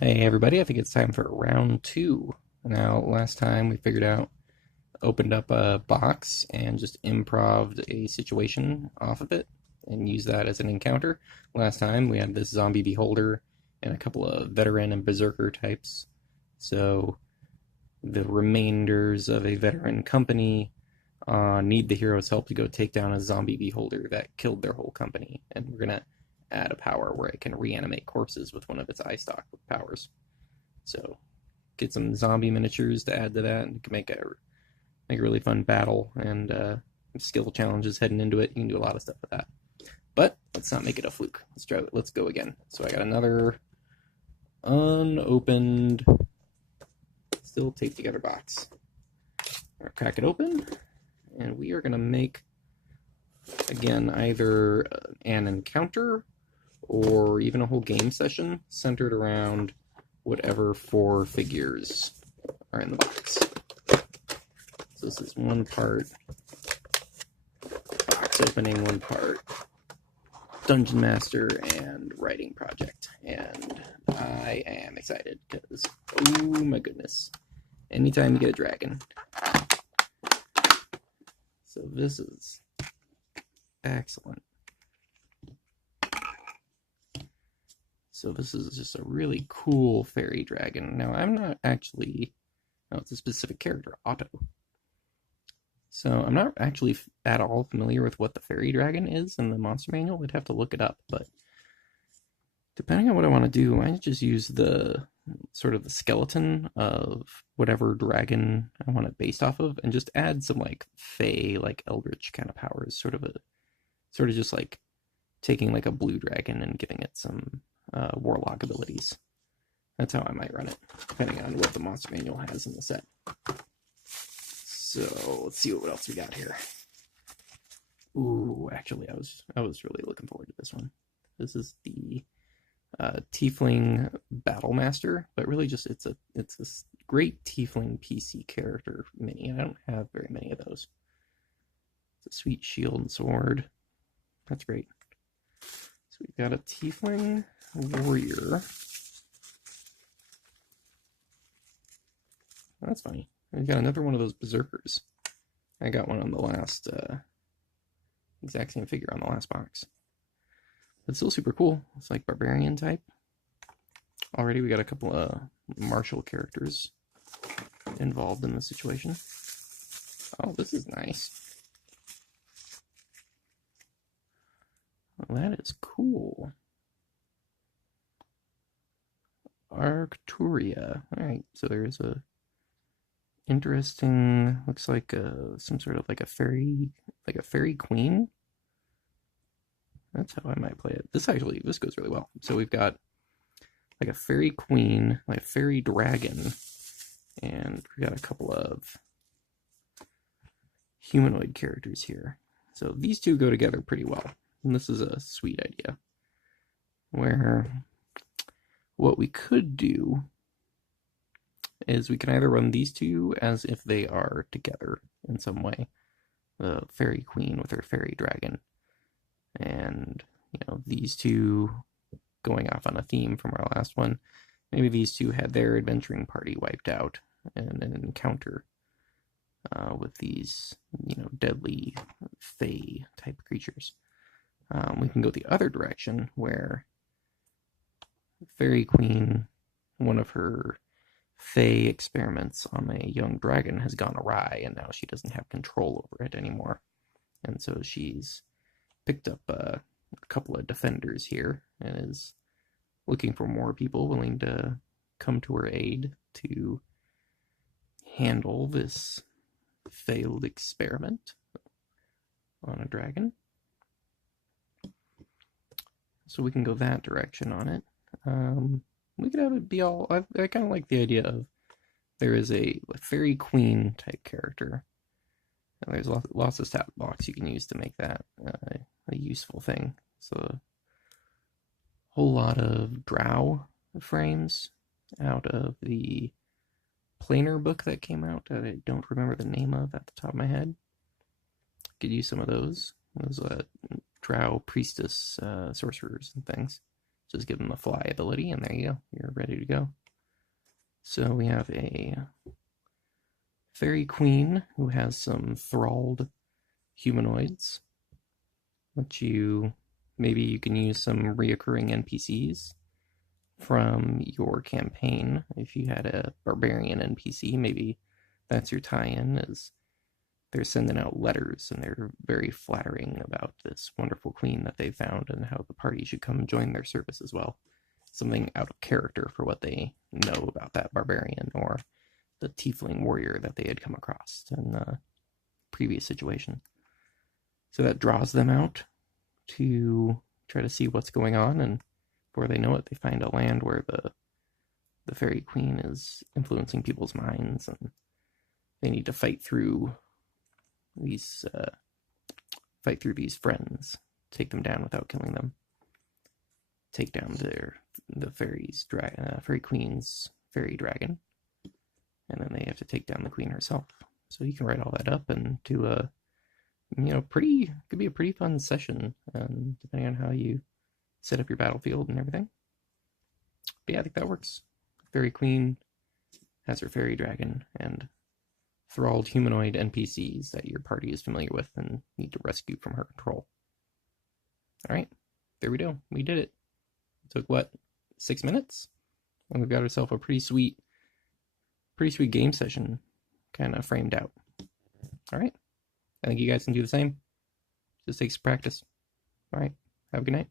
Hey everybody, I think it's time for round two. Now, last time we opened up a box and just improved a situation off of it and used that as an encounter. Last time we had this zombie beholder and a couple of veteran and berserker types. So the remainders of a veteran company need the hero's help to go take down a zombie beholder that killed their whole company. And we're gonna add a power where it can reanimate corpses with one of its eye stock powers. So get some zombie miniatures to add to that, and you can make a really fun battle and skill challenges heading into it. You can do a lot of stuff with that. But let's not make it a fluke. Let's try it. Let's go again. So I got another unopened, still taped together box. I'll crack it open, and we are gonna make again either an encounter or even a whole game session centered around whatever four figures are in the box. So this is one part box opening, one part Dungeon Master and writing project. And I am excited because, oh my goodness, anytime you get a dragon. So this is excellent. So this is just a really cool fairy dragon. Now I'm not actually, no, it's a specific character, Otto. So I'm not actually at all familiar with what the fairy dragon is in the monster manual. I'd have to look it up, but depending on what I want to do, I just use the sort of the skeleton of whatever dragon I want it based off of, and just add some like fey, like eldritch kind of powers, sort of just like taking like a blue dragon and giving it some warlock abilities. That's how I might run it, depending on what the monster manual has in the set. So let's see what else we got here. Ooh, actually, I was really looking forward to this one. This is the Tiefling Battlemaster, but really just it's a great Tiefling PC character mini. I don't have very many of those. It's a sweet shield and sword. That's great. So we've got a Tiefling warrior. That's funny. We got another one of those berserkers. I got one on the last exact same figure on the last box. It's still super cool. It's like barbarian type. Already we got a couple of martial characters involved in the situation. Oh, this is nice. Well, that is cool. Arcturia. Alright, so there's a interesting, looks like some sort of like a fairy queen. That's how I might play it. This goes really well. So we've got like a fairy queen, like a fairy dragon, and we got a couple of humanoid characters here. So these two go together pretty well. And this is a sweet idea. Where what we could do is we can either run these two as if they are together in some way. The fairy queen with her fairy dragon. And, you know, these two going off on a theme from our last one. Maybe these two had their adventuring party wiped out in an encounter with these, you know, deadly fey type creatures. We can go the other direction where Fairy Queen, one of her fey experiments on a young dragon has gone awry, and now she doesn't have control over it anymore. And so she's picked up a couple of defenders here and is looking for more people willing to come to her aid to handle this failed experiment on a dragon. So we can go that direction on it. We could have it be all. I kind of like the idea of there is a fairy queen type character. And there's lots of stat blocks you can use to make that a useful thing. So a whole lot of drow frames out of the planar book that came out that I don't remember the name of at the top of my head. Could use some of those drow priestess sorcerers and things. Just give them the fly ability, and there you go. You're ready to go. So we have a fairy queen who has some thralled humanoids. Maybe you can use some reoccurring NPCs from your campaign. If you had a barbarian NPC, maybe that's your tie-in, is they're sending out letters and they're very flattering about this wonderful queen that they found and how the party should come join their service as well. Something out of character for what they know about that barbarian or the tiefling warrior that they had come across in the previous situation. So that draws them out to try to see what's going on, and before they know it, they find a land where the fairy queen is influencing people's minds, and they need to fight through these friends, take them down without killing them, take down the fairy queen's fairy dragon, and then they have to take down the queen herself. So you can write all that up and do could be a pretty fun session, depending on how you set up your battlefield and everything. But yeah, I think that works. Fairy queen has her fairy dragon and thralled humanoid NPCs that your party is familiar with and need to rescue from her control. Alright, there we go. We did it. It took 6 minutes? And we've got ourselves a pretty sweet game session kind of framed out. Alright. I think you guys can do the same. Just takes practice. Alright. Have a good night.